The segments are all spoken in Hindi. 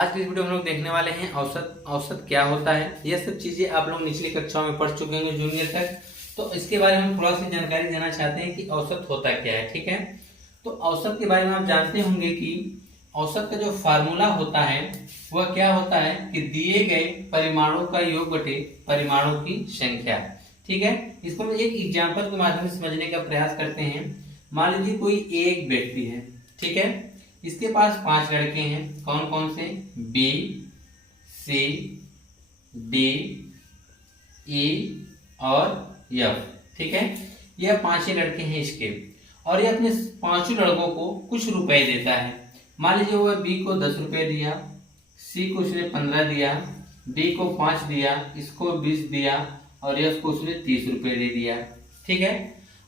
आज की इस वीडियो में हम लोग देखने वाले हैं औसत औसत क्या होता है। यह सब चीजें आप लोग निचली कक्षाओं में पढ़ चुके होंगे जूनियर तक। तो इसके बारे में हम थोड़ा सी जानकारी देना चाहते हैं कि औसत होता क्या है। ठीक है, तो औसत के बारे में आप जानते होंगे कि औसत का जो फार्मूला होता है वह क्या होता है कि दिए गए परिमाणों का योग बटे परिमाणों की संख्या। ठीक है, इसको हम एक एग्जाम्पल के माध्यम से समझने का प्रयास करते हैं। मान लीजिए कोई एक व्यक्ति है, ठीक है, इसके पास 5 लड़के हैं। कौन कौन से? बी, सी, डी, ई और एफ। ठीक है, यह 5 ही लड़के हैं इसके, और ये अपने 5 लड़कों को कुछ रुपए देता है। मान लीजिए वह बी को 10 रुपए दिया, सी को उसने 15 दिया, डी को 5 दिया, इसको 20 दिया और एफ को उसने 30 रुपए दे दिया। ठीक है,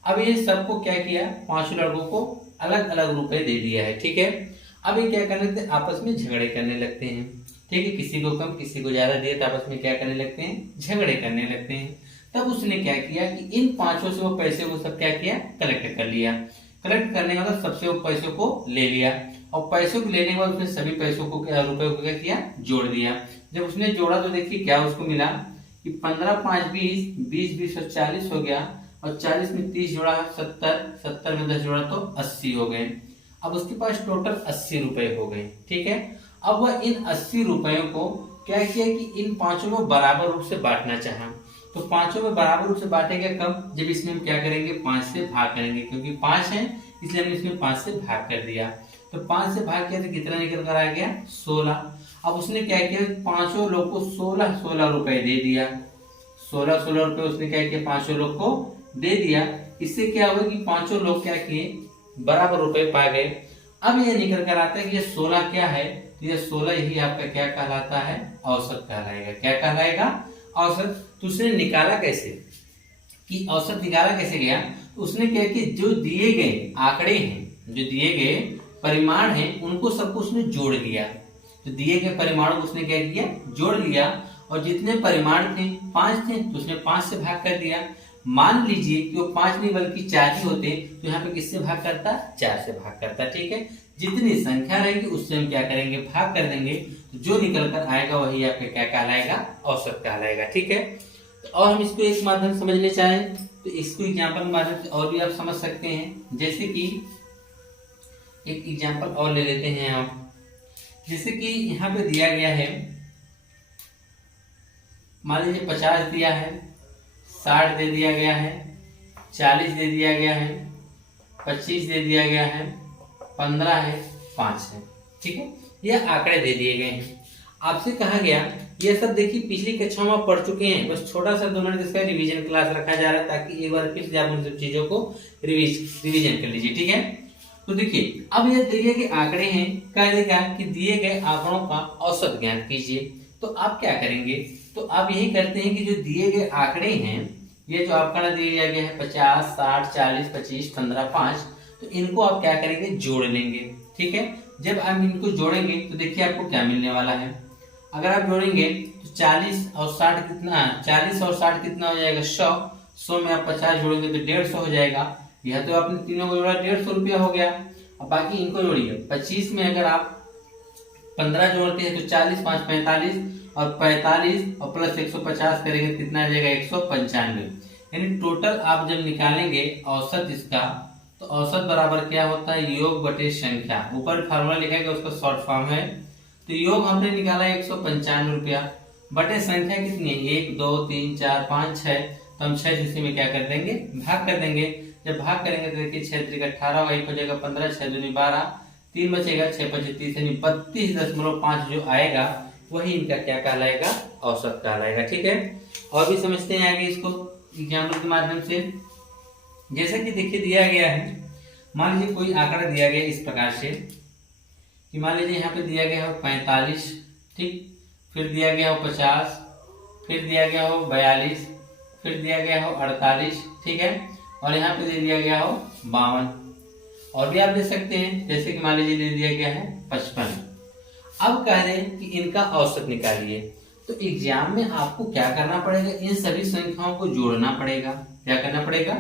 अब ये सबको क्या किया, 5 लड़कों को अलग अलग रुपए दे दिया है। ठीक है, अब ये क्या करने लगते हैं, आपस में झगड़े करने लगते हैं। ठीक है, किसी को कम किसी को ज्यादा दिए तो आपस में क्या करने लगते हैं, झगड़े करने लगते हैं। तब उसने क्या किया कि इन 5 से वो पैसे को सब क्या किया, कलेक्ट कर लिया। कलेक्ट करने के बाद सबसे वो पैसों को ले लिया, और पैसों को लेने के बाद उसने सभी पैसों को रुपए को क्या किया, जोड़ दिया। जब उसने जोड़ा तो देखिए क्या उसको मिला कि 15 5 20, 20 20 और 40 हो गया, और 40 में 30 जोड़ा 70, 70 में 10 जोड़ा तो 80 हो गए। अब उसके पास टोटल 80 रुपए हो गए। ठीक है, अब वह इन 80 रुपयों को क्या किया कि इन 5 को बराबर रूप से बांटना चाहा। तो 5 में बराबर रूप से बांटेगा कब, जब इसमें हम क्या करेंगे, 5 से भाग करेंगे, क्योंकि 5 है इसलिए हमने इसमें 5 से भाग कर दिया। तो 5 से भाग किया तो कितना निकल कर आ गया, 16। अब उसने क्या किया, 5 लोग को 16 रुपए दे दिया। 16 रुपए उसने क्या किया, 5 लोग को दे दिया। इससे क्या हुआ कि 5 लोग क्या किए, बराबर रुपए पा गए। अब ये निकल कर आता है कि ये 16 क्या है, तो ये 16 यही आपका क्या कहलाता है, औसत कहलाएगा। क्या कहलाएगा, औसत। तो उसने निकाला कैसे कि औसत निकाला कैसे गया, तो उसने क्या कि जो दिए गए आंकड़े हैं, जो दिए गए परिमाण हैं, उनको सबको उसने जोड़ लिया। तो दिए गए परिमाणों को उसने क्या किया, जोड़ लिया, और जितने परिमाण थे 5 थे तो उसने 5 से भाग कर दिया। मान लीजिए कि वो 5 नहीं बल्कि 4 ही होते, तो यहाँ पे किससे भाग करता, 4 से भाग करता। ठीक है, जितनी संख्या रहेगी उससे हम क्या करेंगे, भाग कर देंगे। तो जो निकल कर आएगा वही आपका क्या कहलाएगा, औसत कहलाएगा। ठीक है, तो और हम इसको एक माध्यम से समझने चाहें तो इसको एग्जाम्पल के माध्यम से और भी आप समझ सकते हैं। जैसे कि एक एग्जाम्पल और ले लेते हैं आप। जैसे कि यहाँ पे दिया गया है, मान लीजिए 50 दिया है, 60 दे दिया गया है, 40 दे दिया गया है, 25 दे दिया गया है, 15 है, 5 है। ठीक है, ये आंकड़े दे दिए गए हैं। आपसे कहा गया, ये सब देखिए पिछली कक्षा में आप पढ़ चुके हैं, बस छोटा सा 2 मिनट इसका रिवीजन क्लास रखा जा रहा है, ताकि एक बार फिर से आप उन सब चीजों को रिवीजन कर लीजिए। ठीक है, तो देखिए अब ये दिए गए आंकड़े हैं, कह देगा कि दिए गए आंकड़ों का औसत ज्ञात कीजिए। तो आप क्या करेंगे, तो आप यही करते हैं कि जो दिए गए आंकड़े हैं, ये जो आंकड़ा दिया गया है 50 60 40 25 15 5, तो इनको आप क्या करेंगे, जोड़ लेंगे। ठीक है, जब आप इनको जोड़ेंगे तो देखिए आपको क्या मिलने वाला है। अगर आप जोड़ेंगे तो 40 और 60 कितना, 40 और 60 कितना हो जाएगा, 100। 100 में आप 50 जोड़ेंगे तो 150 हो जाएगा। यह तो आपने तीनों को जोड़ा, 150 रुपया हो गया। अब बाकी इनको जोड़िए। 25 में अगर आप 15 जोड़ते हैं तो 40 5 45, और 45 और प्लस 150 करेंगे कितना आ जाएगा, 195। यानी टोटल आप जब निकालेंगे औसत इसका, तो औसत बराबर क्या होता है, योग बटे संख्या। ऊपर फार्मूला लिखा है उसका शॉर्ट फॉर्म है। तो योग हमने निकाला 195 रुपया, बटे संख्या कितनी है, 1 2 3 4 5 6, तो हम 6 इसी में क्या कर देंगे, भाग कर देंगे। जब भाग करेंगे तो देखिए 6 3 18 और 1 हो जाएगा 15, 6 2 12, 3 बचेगा, 6 5 30, यानी 32.5 जो आएगा वही इनका क्या कहलाएगा, औसत कहलाएगा। ठीक है, और भी समझते हैं आगे इसको एग्जाम्पल के माध्यम से। जैसे कि देखिए दिया गया है, मान लीजिए कोई आंकड़ा दिया गया इस प्रकार से कि मान लीजिए यहाँ पे दिया गया हो 45, ठीक, फिर दिया गया हो 50, फिर दिया गया हो 42, फिर दिया गया हो 48, ठीक है, और यहाँ पे दे दिया गया हो 52। और भी आप दे सकते हैं, जैसे कि मान लीजिए दे दिया गया है 55। अब कह रहे हैं कि इनका औसत निकालिए। तो एग्जाम में आपको क्या करना पड़ेगा, इन सभी संख्याओं को जोड़ना पड़ेगा। क्या करना पड़ेगा,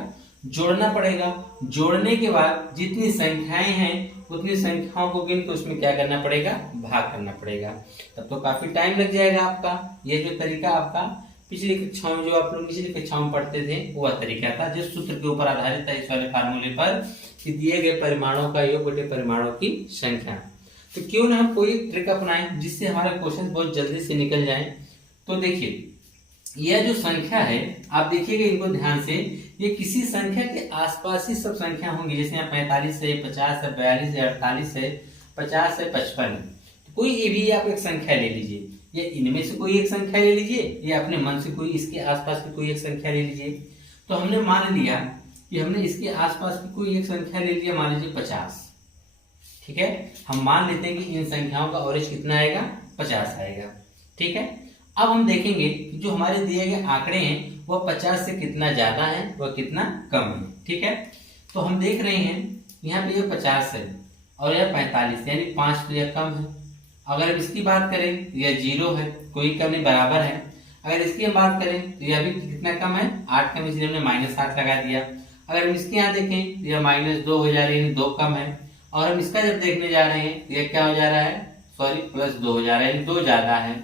जोड़ना पड़ेगा। जोड़ने के बाद जितनी संख्याएं हैं उतनी संख्याओं को गिन के उसमें क्या करना पड़ेगा, भाग करना पड़ेगा। तब तो काफी टाइम लग जाएगा आपका। ये जो तरीका आपका पिछली कक्षाओं में, जो आप लोग पिछली कक्षाओं में पढ़ते थे, वह तरीका था जिस सूत्र के ऊपर आधारित था, इस वाले फार्मूले पर, कि दिए गए परिमाणों का योग बटे परिमाणों की संख्या। तो क्यों ना हम कोई ट्रिक अपनाएं जिससे हमारा क्वेश्चन बहुत जल्दी से निकल जाए। तो देखिए, यह जो संख्या है, आप देखिएगा इनको ध्यान से, ये किसी संख्या के आसपास ही सब संख्या होंगी। जैसे यहाँ 45 है, 50 है, 42 है, 48 है, 50 है, 55 है। तो कोई ये भी आप एक संख्या ले लीजिए, या इनमें से कोई एक संख्या ले लीजिए, या अपने मन से कोई इसके आसपास की कोई एक संख्या ले लीजिए। तो हमने मान लिया कि हमने इसके आसपास की कोई एक संख्या ले लिया, मान लीजिए 50। ठीक है, हम मान लेते हैं कि इन संख्याओं का औरेज कितना आएगा, 50 आएगा। ठीक है, अब हम देखेंगे कि जो हमारे दिए गए आंकड़े हैं वह 50 से कितना ज्यादा है, वह कितना कम है। ठीक है, तो हम देख रहे हैं यहाँ पे यह 50 है और यह 45, यानी 5 तो यह कम है। अगर हम इसकी बात करें तो यह 0 है, कोई कम नहीं, बराबर है। अगर इसकी हम बात करें तो यह भी कितना कम है, 8 कम, इसलिए हमने -8 लगा दिया। अगर हम इसके यहाँ देखें तो यह -2 हो जा रही है, 2 कम है। और हम इसका जब देखने जा रहे हैं तो यह क्या हो जा रहा है, सॉरी +2 हो जा रहा है, 2 ज्यादा है।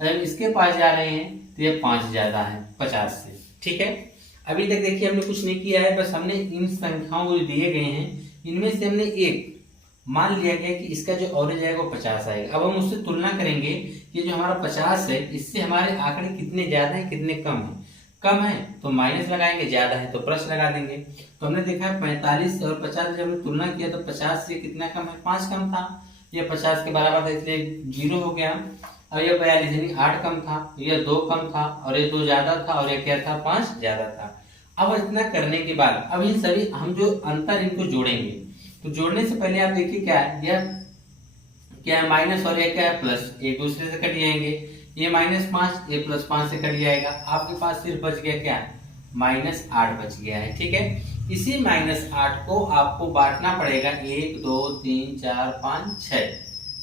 अगर हम इसके पास जा रहे हैं तो यह 5 ज्यादा है 50 से। ठीक है, अभी तक देखिए हमने कुछ नहीं किया है, बस हमने इन संख्याओं को जो दिए गए हैं इनमें से हमने एक मान लिया गया कि इसका जो औरेज आएगा वो 50 आएगा। अब हम उससे तुलना करेंगे कि जो हमारा 50 है इससे हमारे आंकड़े कितने ज्यादा है, कितने कम है। कम है तो माइनस लगाएंगे, ज्यादा है तो प्लस लगा देंगे। तो हमने देखा 45 और 50 जब हमने तुलना किया तो 50 से कितना कम है, 5 कम था। यह 50 के बराबर था इसलिए 0 हो गया। और यह 42 यानी 8 कम था, यह 2 कम था, और ये 2 ज्यादा था, और यह क्या था, 5 ज्यादा था। अब इतना करने के बाद अब इन सभी हम जो अंतर इनको जोड़ेंगे, तो जोड़ने से पहले आप देखिए क्या है, यह क्या है माइनस और यह क्या है प्लस, एक दूसरे से कट जाएंगे। ये -5, ये +5 से कट जाएगा। आपके पास सिर्फ बच गया क्या, -8 बच गया है। ठीक है, इसी -8 को आपको बांटना पड़ेगा 1 2 3 4 5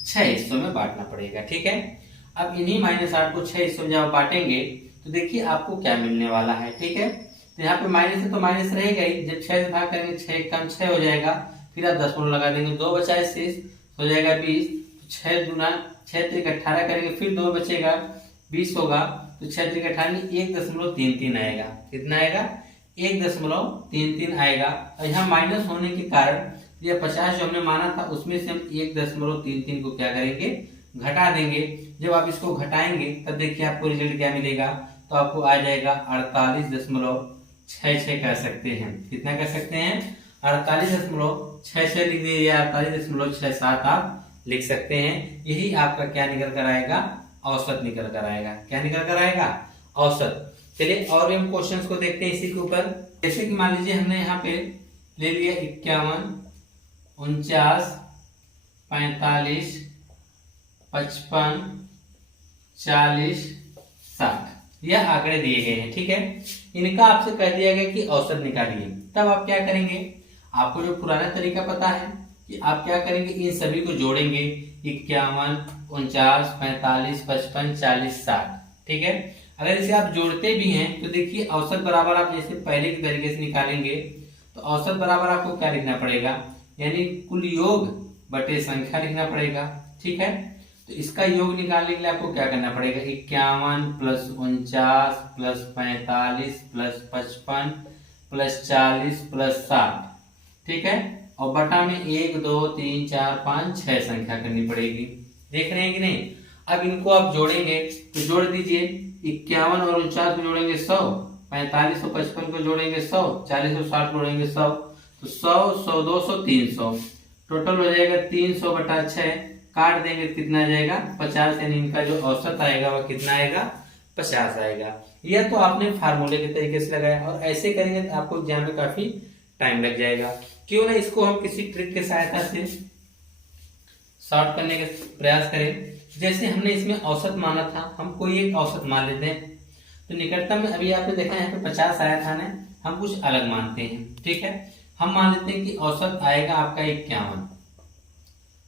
6 हिस्सों में बांटना पड़ेगा। ठीक है, अब इन्हीं -8 को 6 हिस्सों में जब बांटेंगे तो देखिए आपको क्या मिलने वाला है। ठीक है, तो यहाँ पे माइनस है तो माइनस रहेगा ही, जब 6 से भाग करेंगे 6 कम 6 हो जाएगा, फिर आप 10 लगा देंगे, 2 बचा है शेष, हो जाएगा 20। 6 दूना 6 त्रिक 18 करेंगे, फिर 2 बचेगा, 20 होगा, तो 6 त्रिक 18 1.33 आएगा। कितना आएगा, 1.33 आएगा। और यहाँ माइनस होने के कारण यह 50 जो हमने माना था उसमें से हम 1.33 को क्या करेंगे, घटा देंगे। जब आप इसको घटाएंगे तब देखिए आपको रिजल्ट क्या मिलेगा, तो आपको आ जाएगा 48.66 कह सकते हैं। कितना कह सकते हैं, 48.66 लिख दीजिए, 48.67 आप लिख सकते हैं। यही आपका क्या निकल कर आएगा, औसत निकल कर आएगा। क्या निकल कर आएगा, औसत। चलिए और भी हम क्वेश्चंस को देखते हैं इसी के ऊपर। जैसे कि मान लीजिए हमने यहाँ पे ले लिया 51, 49, 45, 55, 40, 60, यह आंकड़े दिए गए हैं। ठीक है, इनका आपसे कह दिया गया कि औसत निकालिए। तब आप क्या करेंगे, आपको जो पुराना तरीका पता है कि आप क्या करेंगे, इन सभी को जोड़ेंगे, 51, 49, 45, 55, 40, 60। ठीक है, अगर इसे आप जोड़ते भी हैं तो देखिए औसत बराबर आप जैसे पहले के तरीके से निकालेंगे तो औसत बराबर आपको क्या लिखना पड़ेगा, यानी कुल योग बटे संख्या लिखना पड़ेगा। ठीक है, तो इसका योग निकालने के लिए आपको क्या करना पड़ेगा, 51 + 49 + 45 + 55 + 40 + 60। ठीक है, और बटा में 1 2 3 4 5 6 संख्या करनी पड़ेगी। देख रहे हैं कि नहीं। अब इनको आप जोड़ेंगे तो जोड़ दीजिए, 51 और 49 को जोड़ेंगे 100, 45 और 55 को जोड़ेंगे 100, 40 और 60 जोड़ेंगे 100, तो 100 100 200 300, टोटल हो जाएगा 300/6। काट देंगे कितना आ जाएगा, 50, यानी इनका जो औसत आएगा वह कितना आएगा, 50 आएगा। यह तो आपने फार्मूले के तरीके से लगाया, और ऐसे करेंगे तो आपको एग्जाम में काफी टाइम लग जाएगा। क्यों ना इसको हम किसी ट्रिक की सहायता से सॉल्व करने का प्रयास करें। जैसे हमने इसमें औसत माना था, हम कोई एक औसत मान लेते हैं। तो निकटतम में अभी आपने देखा यहाँ पे 50 आया था ना, हम कुछ अलग मानते हैं। ठीक है, हम मान लेते हैं कि औसत आएगा आपका 51।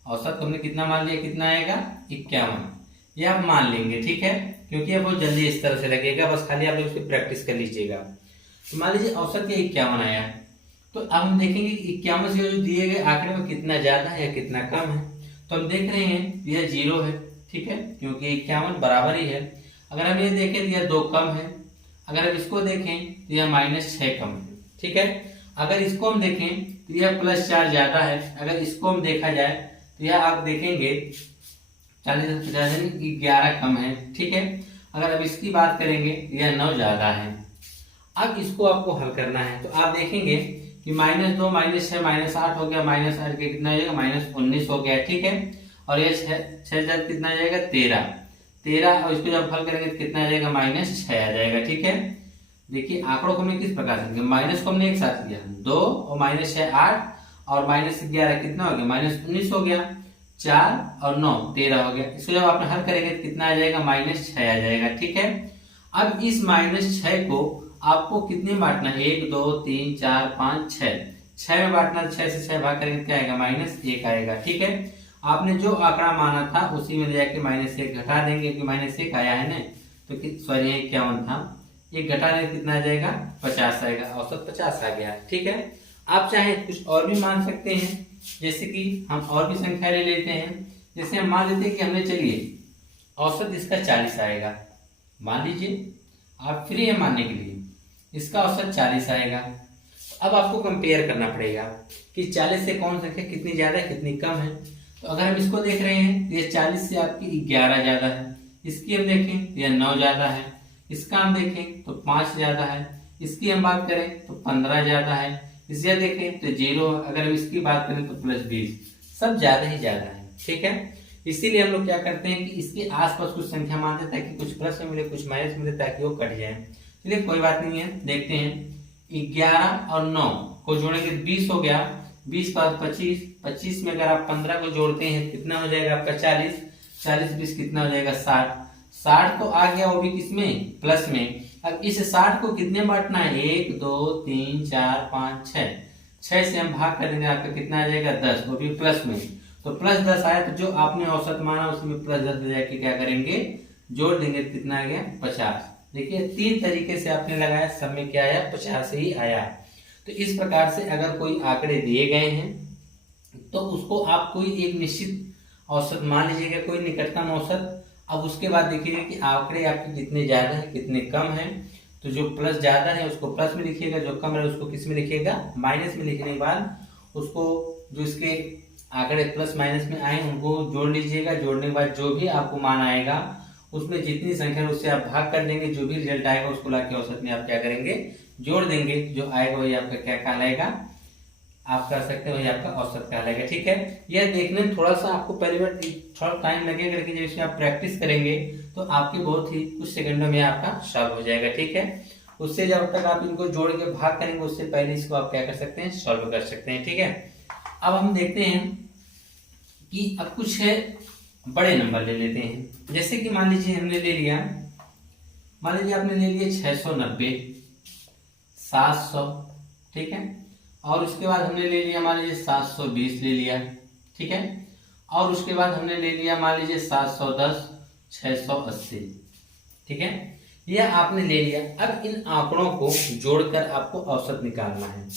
औसत हमने कितना मान लिया, कितना आएगा 51, ये आप मान लेंगे। ठीक है, क्योंकि ये बहुत जल्दी इस तरह से लगेगा, बस खाली आप लोग इसकी प्रैक्टिस कर लीजिएगा। तो मान लीजिए औसत ये 51 आया, तो अब हम देखेंगे कि 51 से जो दिए गए आंकड़े में कितना ज्यादा है या कितना कम है। तो हम देख रहे हैं यह 0 है, ठीक है, क्योंकि 51 बराबर ही है। अगर हम ये देखें तो यह 2 कम है। अगर हम इसको देखें तो यह -6 कम है, ठीक है। अगर इसको हम देखें तो यह +4 ज्यादा है। अगर इसको हम देखा जाए तो यह आप देखेंगे 40 50 11 कम है, ठीक है। अगर अब इसकी बात करेंगे यह 9 ज्यादा है। अब इसको आपको हल करना है तो आप देखेंगे कि -2 -6 -8 हो गया, -8 के कितना हो जाएगा -19 हो गया, ठीक है। और ये 6 कितना आ जाएगा 13 और इसको जब हल करेंगे तो कितना आ जाएगा -6 आ जाएगा, ठीक है। देखिए आंकड़ों को हमने किस प्रकार से माइनस को हमने एक साथ किया 2 और -6 8 और -11 कितना हो गया -19 हो गया, 4 और 9 13 हो गया। इसको जब आप हल करेंगे तो कितना आ जाएगा -6 आ जाएगा, ठीक है। अब इस -6 को आपको कितने में बांटना है 1 2 3 4 5 6 में बांटना। 6 से 6 भाग करेंगे क्या आएगा -1 आएगा, ठीक है। आपने जो आंकड़ा माना था उसी में जाके -1 घटा देंगे कि -1 आया है ना, तो सॉरी 51 था, 1 घटा देंगे कितना आ जाएगा 50 आएगा, औसत 50 आ गया, ठीक है। आप चाहे कुछ और भी मान सकते हैं, जैसे कि हम और भी संख्या ले लेते हैं। जैसे हम मान लेते हैं कि हमने चलिए औसत इसका 40 आएगा, मान लीजिए आप फ्री है मानने के लिए, इसका औसत 40 आएगा। अब आपको कंपेयर करना पड़ेगा कि 40 से कौन संख्या कितनी ज्यादा है कितनी कम है। तो अगर हम इसको देख रहे हैं तो ये 40 से आपकी 11 ज्यादा है, इसकी हम देखें तो यह 9 ज्यादा है, इसका हम देखें तो 5 ज्यादा है, इसकी हम बात करें तो 15 ज्यादा है, इसे देखें तो 0, अगर हम इसकी बात करें तो +20, सब ज्यादा ही ज्यादा है, ठीक है। इसीलिए हम लोग क्या करते हैं कि इसके आसपास कुछ संख्या मानते हैं ताकि कुछ प्लस में मिले कुछ माइनस मिले ताकि वो कट जाए। चलिए कोई बात नहीं है, देखते हैं 11 और 9 को जोड़ेंगे 20 हो गया, 20 बाद 25, 25 में अगर आप 15 को जोड़ते हैं कितना हो जाएगा आपका 40, 40 20 कितना हो जाएगा 60, 60 तो आ गया वो भी किसमें प्लस में। अब इस 60 को कितने बांटना है 1 2 3 4 5 6, 6 से हम भाग कर देंगे आपका कितना आ जाएगा 10, वो भी प्लस में। तो +10 आया तो जो आपने औसत माना उसमें +10 जाके क्या करेंगे जोड़ देंगे, कितना आ गया 50। देखिए 3 तरीके से आपने लगाया, सब में क्या आया 50 ही आया। तो इस प्रकार से अगर कोई आंकड़े दिए गए हैं तो उसको आप कोई एक निश्चित औसत मान लीजिएगा, कोई निकटतम औसत। अब उसके बाद देखिएगा कि आंकड़े आपके कितने ज्यादा है कितने कम है। तो जो प्लस ज्यादा है उसको प्लस में लिखिएगा, जो कम है उसको किस में लिखिएगा माइनस में। लिखने के बाद उसको जो इसके आंकड़े प्लस माइनस में आए उनको जोड़ लीजिएगा, जोड़ने के बाद जो भी आपको मान आएगा उसमें जितनी संख्या उससे आप भाग कर देंगे, जो भी रिजल्ट आएगा उसको लाके औसत में आप क्या करेंगे जोड़ देंगे, जो आएगा वही आपका क्या कहलाएगा आप कर सकते हैं वही आपका औसत कहलाएगा, ठीक है। यह देखने में थोड़ा सा आपको पहली बार थोड़ा टाइम लगेगा, लेकिन जब इसमें आप प्रैक्टिस करेंगे तो आपके बहुत ही कुछ सेकंडों में आपका सॉल्व हो जाएगा, ठीक है। उससे जब तक आप इनको जोड़ के भाग करेंगे उससे पहले इसको आप क्या कर सकते हैं सॉल्व कर सकते हैं, ठीक है। अब हम देखते हैं कि अब कुछ है बड़े नंबर ले लेते हैं। जैसे कि मान लीजिए हमने ले लिया, मान लीजिए आपने ले लिया 690 700, ठीक है। और उसके बाद हमने ले लिया मान लीजिए 720 ले लिया, ठीक है। और उसके बाद हमने ले लिया मान लीजिए 710 680, ठीक है। यह आपने ले लिया। अब इन आंकड़ों को जोड़कर आपको औसत निकालना है।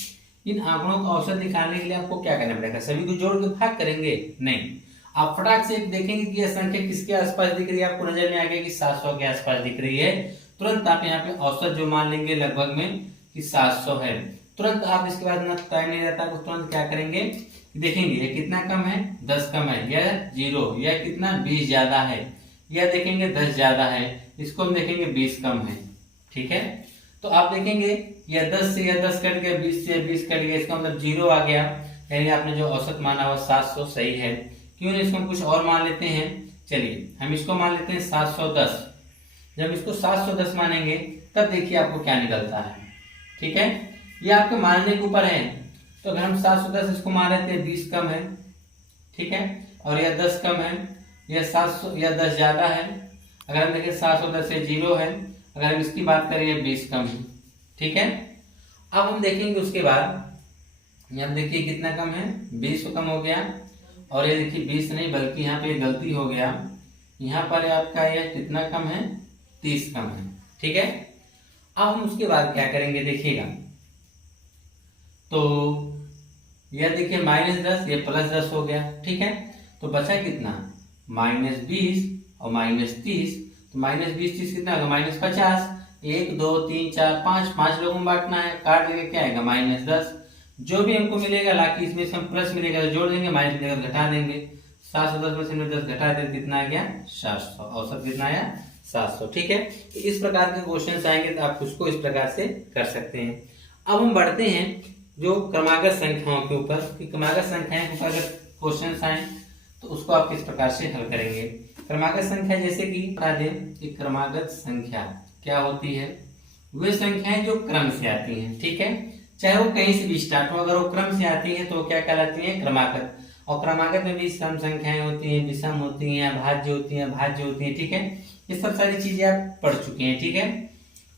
इन आंकड़ों का औसत निकालने के लिए आपको क्या करना पड़ेगा, सभी को जोड़ के भाग करेंगे नहीं, आप फटाक से देखेंगे कि यह संख्या किसके आसपास दिख रही है, आपको नजर में आ गया कि 700 के आसपास दिख रही है, तुरंत आप यहाँ पे औसत जो मान लेंगे लगभग में कि 700 है। तुरंत आप इसके बाद ना टाइम नहीं रहता, तुरंत क्या करेंगे देखेंगे ये कितना कम है 10 कम है, यह 0, यह कितना 20 ज्यादा है, यह देखेंगे 10 ज्यादा है, इसको हम देखेंगे 20 कम है, ठीक है। तो आप देखेंगे यह 10 से यह 10 कट गया, 20 से 20 कट गया, इसका मतलब 0 आ गया, यानी आपने जो औसत माना वह 700 सही है। क्यों नहीं इसको हम कुछ और मान लेते हैं, चलिए हम इसको मान लेते हैं 710। जब इसको 710 मानेंगे तब देखिए आपको क्या निकलता है, ठीक है। ये आपके मानने के ऊपर है। तो अगर हम 710 इसको मान लेते हैं 20 कम है, ठीक है, और यह 10 कम है, यह 700 यह 10 ज्यादा है। अगर हम देखें 710 से 0 है, अगर हम इसकी बात करें यह 20 कम है, ठीक है। अब हम देखेंगे उसके बाद यहाँ देखिए कितना कम है 20 कम हो गया, और ये देखिए 20 नहीं बल्कि यहाँ पे गलती हो गया, यहाँ पर आपका यह कितना कम है 30 कम है, ठीक है। अब हम उसके बाद क्या करेंगे देखिएगा, तो यह देखिए -10, ये +10 हो गया, ठीक है। तो बचा कितना, -20 और -30, तो -20 30 कितना होगा, -50। 1 2 3 4 5, 5 लोगों में बांटना है, काट देंगे क्या आएगा, -10। जो भी हमको मिलेगा लाके इसमें से हम प्लस मिलेगा तो जोड़ देंगे, माइनस मिलेगा तो घटा देंगे। 710 में से हमने 10 घटा दें कितना आ गया, 700। औसत कितना आया, 700, ठीक है। तो इस प्रकार के क्वेश्चन आएंगे तो आप उसको इस प्रकार से कर सकते हैं। अब हम बढ़ते हैं जो क्रमागत संख्याओं के ऊपर, कि क्रमागत संख्याएं के ऊपर अगर क्वेश्चन आए तो उसको आप किस प्रकार से हल करेंगे। क्रमागत संख्या जैसे कि बता दें कि क्रमागत संख्या क्या होती है, वे संख्याएं जो क्रम से आती हैं, ठीक है, चाहे वो कहीं से भी स्टार्ट हो, अगर वो क्रम से आती है तो क्या कहलाती है, क्रमागत। और क्रमागत में भी सम संख्याएं होती हैं, विषम होती हैं, भाज्य होती हैं, भाज्य होती हैं, ठीक है। ये सब सारी चीजें आप पढ़ चुके हैं, ठीक है।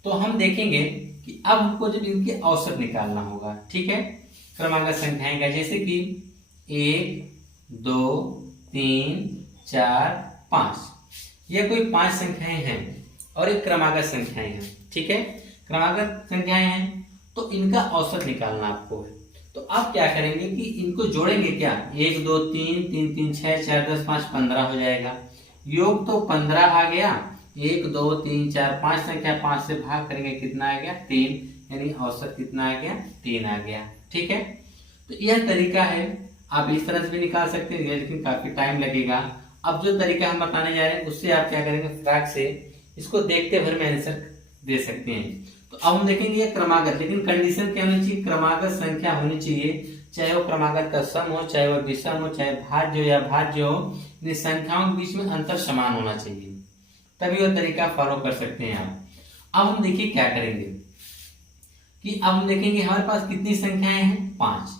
तो हम देखेंगे कि अब हमको जब इनके औसत निकालना होगा, ठीक है, क्रमागत संख्याएं का, जैसे कि 1 2 3 4 5, ये कोई 5 संख्याएं हैं और एक क्रमागत संख्याएं हैं, ठीक है। क्रमागत संख्याएं हैं तो इनका औसत निकालना आपको है। तो आप क्या करेंगे कि इनको जोड़ेंगे क्या, 1 2 3 3 3 6 4 10 5 15 हो जाएगा। योग तो 15 आ गया, 1 2 3 4 5 संख्या 5 से भाग करेंगे कितना आ गया, 3, यानी औसत कितना आ गया, 3 आ गया, ठीक है। तो यह तरीका है, आप इस तरह से भी निकाल सकते हैं, लेकिन काफी टाइम लगेगा। अब जो तरीका हम बताने जा रहे हैं उससे आप क्या करेंगे, फटाक से इसको देखते भर में आंसर दे सकते हैं। तो अब हम देखेंगे क्रमागत, लेकिन कंडीशन क्या होनी चाहिए, क्रमागत संख्या होनी चाहिए, चाहे वो क्रमागत का सम हो, चाहे वो विषम हो, चाहे भाज्य हो या भाज्य हो, इन संख्याओं के बीच में अंतर समान होना चाहिए, तभी वो तरीका फॉलो कर सकते हैं आप। अब हम देखिए क्या करेंगे कि अब हम देखेंगे हमारे पास कितनी संख्याएं हैं, 5।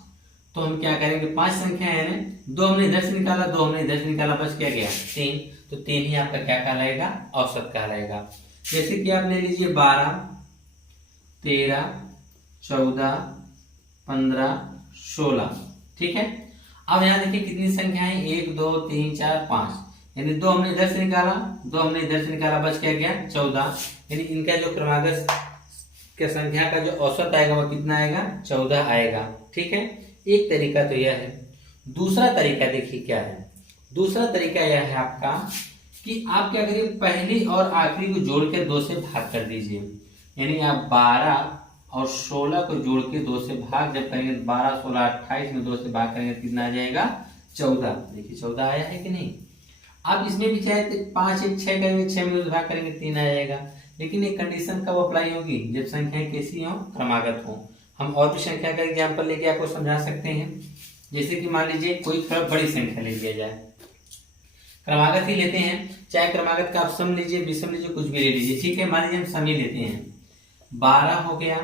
तो हम क्या करेंगे, 5 संख्याएं हैं, 2 हमने इधर से निकाला, 2 हमने इधर से निकाला, बच क्या गया, 3। तो 3 ही आपका क्या कहलाएगा, औसत कहलाएगा। जैसे कि आप ले लीजिए 12 13 14 15 16, ठीक है। अब यहाँ देखिए कितनी संख्याएं, 1 2 3 4 5, यानी 2 हमने इधर से निकाला, 2 हमने इधर से निकाला, बच क्या गया, 14। यानी इनका जो क्रमागत के संख्या का जो औसत आएगा वो कितना आएगा, 14 आएगा, ठीक है। एक तरीका तो यह है। दूसरा तरीका देखिए क्या है, दूसरा तरीका यह है आपका कि आप क्या करिए, पहली और आखिरी को जोड़ के 2 से भाग कर दीजिए, यानी आप 12 और 16 को जोड़ के 2 से भाग जब करेंगे, 12 16 28 में 2 से भाग करेंगे कितना आ जाएगा, 14। देखिए 14 आया है कि नहीं। आप इसमें भी चाहे 5 1 6 करेंगे, 6 में 2 से भाग करेंगे 3 आ जाएगा। लेकिन एक कंडीशन कब अप्लाई होगी, जब संख्याएं कैसी हो, क्रमागत हो। हम और भी संख्या का एग्जाम्पल लेके आपको समझा सकते हैं। जैसे कि मान लीजिए कोई थोड़ा बड़ी संख्या ले लिया जाए, क्रमागत ही लेते हैं, चाहे क्रमागत का आप सम लीजिए, विषम लीजिए, कुछ भी ले लीजिए, ठीक है। मान लीजिए हम सम ही लेते हैं, 12 हो गया,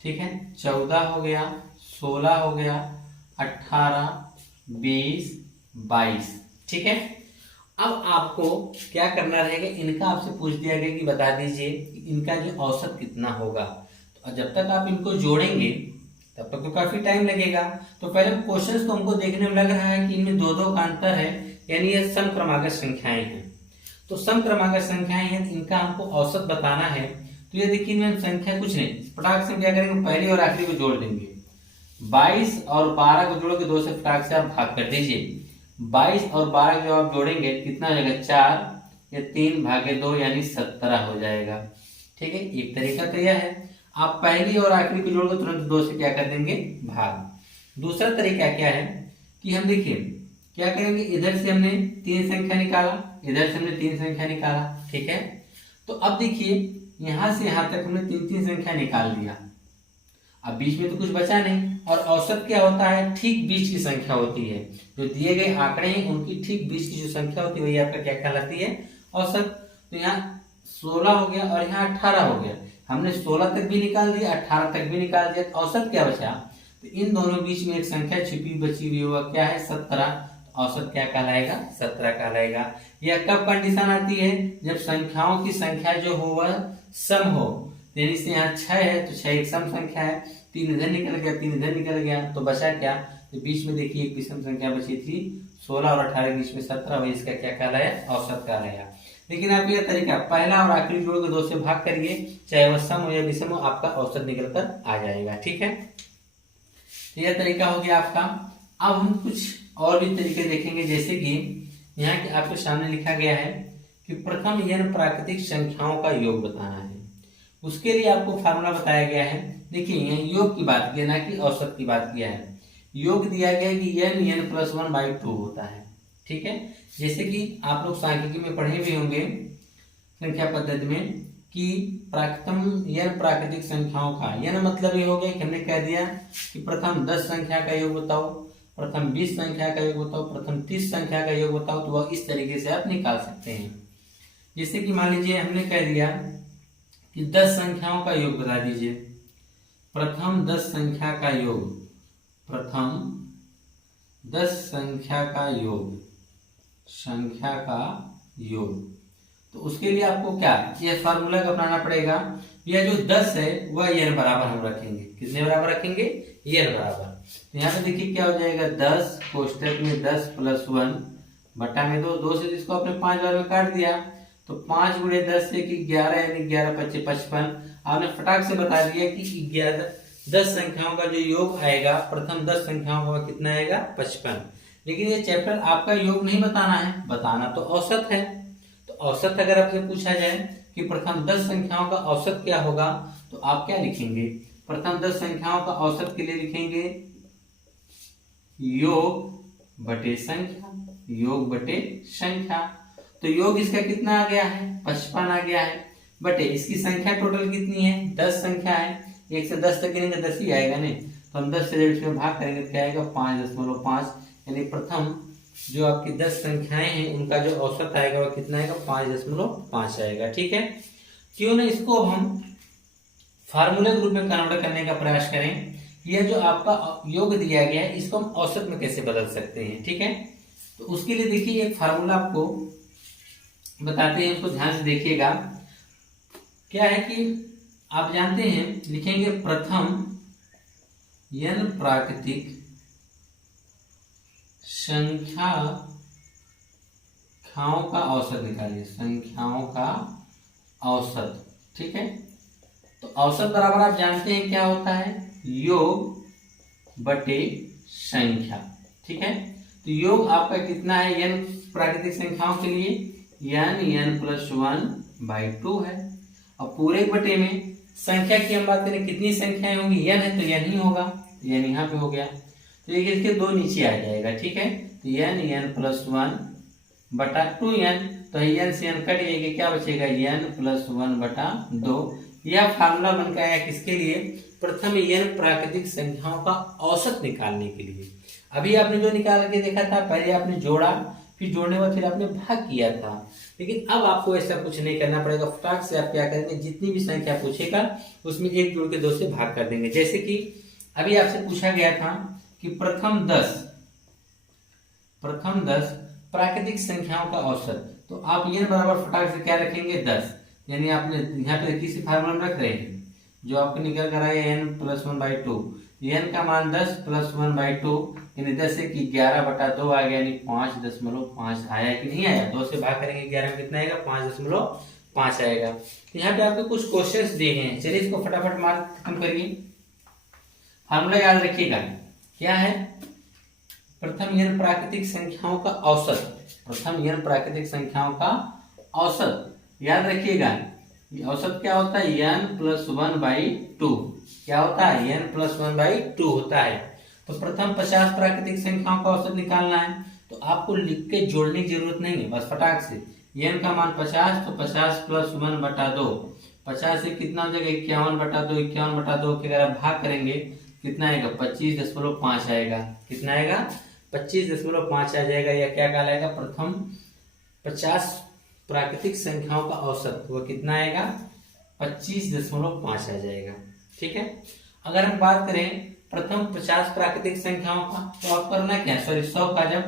ठीक है, 14 हो गया, 16 हो गया, 18 20 22, ठीक है। अब आपको क्या करना रहेगा, इनका आपसे पूछ दिया गया कि बता दीजिए इनका जो औसत कितना होगा। तो जब तक आप इनको जोड़ेंगे तब तक तो काफी टाइम लगेगा। तो पहले क्वेश्चंस तो हमको देखने में लग रहा है कि इनमें 2 का अंतर है, यानी ये सम क्रमागत संख्याएं हैं। तो सम क्रमागत संख्याएं हैं, इनका हमको औसत बताना है। तो ये देखिए इनमें संख्या कुछ नहीं, फटाक से क्या करेंगे, पहली और आखिरी को जोड़ देंगे। 22 और 12 को जोड़ के 2 से फटाक से आप भाग कर दीजिए। 22 और 12 जो आप जोड़ेंगे कितना हो जाएगा, 4, या 3 भागे 2 यानी 17 हो जाएगा, ठीक है। एक तरीका तो यह है, आप पहली और आखिरी को जोड़कर तुरंत 2 से क्या कर देंगे, भाग। दूसरा तरीका क्या है कि हम देखिए क्या करेंगे, इधर से हमने 3 संख्या निकाला, इधर से हमने 3 संख्या निकाला, ठीक है। तो अब देखिए यहां से यहां तक हमने 3 संख्या निकाल लिया, अब बीच में तो कुछ बचा नहीं। और औसत क्या होता है, ठीक बीच की संख्या होती है, जो दिए गए आंकड़े हैं उनकी ठीक बीच की जो संख्या होती है वही आपका क्या कहलाती है, औसत। तो यहाँ 16 हो गया और यहाँ 18 हो गया, हमने 16 तक भी निकाल दिया, 18 तक भी निकाल दिया, तो औसत क्या बचा, तो इन दोनों बीच में एक संख्या छिपी बची हुई होगा, क्या है, 17। औसत क्या कहलाएगा, 17 कहलाएगा। यह कब कंडीशन आती है, जब संख्याओं की संख्या जो हो वह सम हो, यानी से यहाँ 6 है तो 6 एक सम संख्या है, 3 इधर निकल गया, 3 इधर निकल गया, तो बचा क्या, तो बीच में देखिए एक विषम संख्या बची थी, 16 और 18 के बीच में 17, वही इसका क्या कहलाया, औसत कहलाया। लेकिन आप यह तरीका पहला और आखिरी जोड़ के 2 से भाग करिए, चाहे वह सम हो या विषम हो, आपका औसत निकल कर आ जाएगा, ठीक है। तो यह तरीका हो गया आपका। अब हम कुछ और भी तरीके देखेंगे, जैसे कि यहाँ के आपके सामने लिखा गया है कि प्रथम n प्राकृतिक संख्याओं का योग बताना है। उसके लिए आपको फार्मूला बताया गया है। देखिए यहाँ योग की बात की है, ना कि औसत की बात किया है। योग दिया गया है कि n+1/2 होता है, ठीक है। जैसे कि आप लोग सांख्यिकी में पढ़े भी होंगे संख्या पद्धति में कि प्रथम n प्राकृतिक संख्याओं का, n मतलब ये हो गया कि हमने कह दिया कि प्रथम 10 संख्या का योग बताओ, प्रथम 20 संख्या का योग बताओ, प्रथम 30 संख्या का योग बताओ, तो वह इस तरीके से आप निकाल सकते हैं। जैसे कि मान लीजिए हमने कह दिया कि 10 संख्याओं का योग बता दीजिए। प्रथम 10 संख्या का योग, प्रथम 10 संख्या का योग, संख्या का योग। तो उसके लिए आपको क्या यह फार्मूला का अपनाना पड़ेगा। यह जो 10 है वह n बराबर हम रखेंगे। किसने बराबर रखेंगे? n बराबर। तो यहाँ पे देखिए क्या हो जाएगा, 10 कोष्टक में 10 + 1 बटा में 2 से इसको आपने 5 बार में काट दिया, तो 5 × 10 से 11 यानी 11 × 5 = 55। आपने फटाक से बता दिया कि 10 संख्याओं का जो योग आएगा, प्रथम 10 संख्याओं का कितना आएगा? 55। लेकिन ये चैप्टर आपका योग नहीं बताना है, बताना तो औसत है। तो औसत अगर आपसे पूछा जाए कि प्रथम 10 संख्याओं का औसत क्या होगा, तो आप क्या लिखेंगे? प्रथम 10 संख्याओं का औसत के लिए लिखेंगे योग बटे संख्या, योग बटे संख्या। तो योग इसका कितना आ गया है? 55 आ गया है, बटे इसकी संख्या टोटल कितनी है? 10 संख्या है। 1 से 10 तक गिनेंगे 10 ही आएगा नहीं, तो हम 10 से इसमें भाग करेंगे तो क्या आएगा? 5.5। यानी प्रथम जो आपकी 10 संख्याएं हैं उनका जो औसत आएगा वो कितना आएगा? 5.5 आएगा, ठीक है। क्यों ना इसको हम फार्मूले के रूप में कन्वर्ट करने का प्रयास करें। यह जो आपका योग दिया गया है इसको हम औसत में कैसे बदल सकते हैं, ठीक है। तो उसके लिए देखिए एक फार्मूला आपको बताते हैं, उसको ध्यान से देखिएगा। क्या है कि आप जानते हैं, लिखेंगे प्रथम n प्राकृतिक संख्याओं का औसत निकालिए, संख्याओं का औसत, ठीक है। तो औसत बराबर आप जानते हैं क्या होता है? योग बटे संख्या, ठीक है। तो योग आपका कितना है n प्राकृतिक संख्याओं के लिए? n+1/2 है। अब पूरे बटे में संख्या की हम बात करें, कितनी संख्याएं होंगी? n है तो n ही होगा, n यहाँ पे हो गया। तो ये इसके 2 नीचे आ जाएगा, ठीक है। तो n+1/2n, तो n से n कट जाएगा, क्या बचेगा? n+1/2। यह फार्मूला बन के आया किसके लिए? प्रथम n प्राकृतिक संख्याओं का औसत निकालने के लिए। अभी आपने जो निकाल के देखा था, पहले आपने जोड़ा, फिर जोड़ने के बाद फिर आपने भाग किया था। लेकिन अब आपको ऐसा कुछ नहीं करना पड़ेगा। फटाक से आप क्या करेंगे, जितनी भी संख्या पूछेगा उसमें 1 जोड़ के 2 से भाग कर देंगे। जैसे कि अभी आपसे पूछा गया था कि प्रथम 10 प्राकृतिक संख्याओं का औसत, तो आप n बराबर फटाक से क्या रखेंगे? 10। यानी आपने यहाँ पे किसी फार्मूला रख रहे हैं जो आपको निकल कर आया n+1/2। n का मान 10 + 1/2 यानी 10 से 11/2 आ गया, यानी 5.5 आया कि नहीं आया? 2 से भाग करेंगे 11 में कितना आएगा? 5.5 आएगा। तो यहाँ पे आपको कुछ क्वेश्चंस दिए हैं, चलिए इसको फटाफट मार्क खत्म करिए। फार्मूला याद रखिएगा, क्या है? प्रथम n प्राकृतिक संख्याओं का औसत, प्रथम n प्राकृतिक संख्याओं का औसत याद रखिएगा। औसत क्या होता है? n+1/2। क्या होता है? n+1/2 होता है। तो प्रथम 50 प्राकृतिक संख्याओं का औसत निकालना है, तो आपको लिख के जोड़ने की जरूरत नहीं है, बस फटाक से n का मान 50, तो 50 + 1/2, 50 से कितना हो जाएगा? 51/2, 51/2 के अगर आप भाग करेंगे कितना आएगा? 25.5 आएगा। कितना आएगा? 25.5 आ जाएगा। यह क्या कहलाएगा? प्रथम 50 प्राकृतिक संख्याओं का औसत, वो कितना आएगा? 25.5 आ जाएगा, ठीक है। अगर हम बात करें प्रथम 50 प्राकृतिक संख्याओं का, तो आप करना क्या? 100 का जब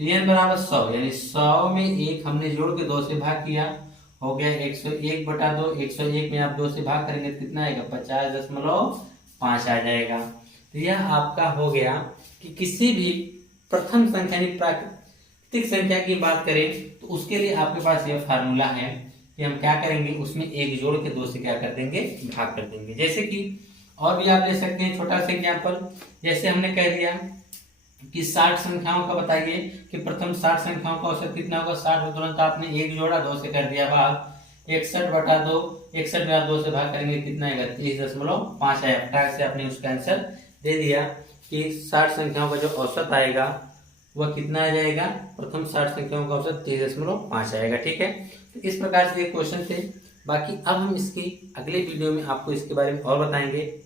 n बराबर 100, यानी 100 में 1 हमने जोड़ के 2 से भाग किया, हो गया 101/2। 101 में आप 2 से भाग करेंगे तो कितना आएगा? 50.5 आ जाएगा। तो यह आपका हो गया कि किसी भी प्रथम संख्या यानी प्राकृतिक संख्या की बात करें तो उसके लिए आपके पास यह फार्मूला है कि हम क्या करेंगे, उसमें 1 जोड़ के 2 से क्या कर देंगे? भाग कर देंगे। जैसे कि और भी आप ले सकते हैं छोटा सा एग्जाम्पल, जैसे हमने कह दिया कि 60 संख्याओं का बताइए कि प्रथम 60 संख्याओं का औसत कितना होगा। 60 में तुरंत आपने 1 जोड़ा, 2 से कर दिया भाग, 61/2, 61 में आप 2 से भाग करेंगे कितना आएगा, 30.5 आएगा। फटाक से आपने उसका आंसर दे दिया कि 60 संख्याओं का जो औसत आएगा वह कितना आ जाएगा, प्रथम 60 संख्याओं का औसत 30.5 आएगा। ठीक है, तो इस प्रकार से ये क्वेश्चन थे। बाकी अब हम इसकी अगले वीडियो में आपको इसके बारे में और बताएंगे।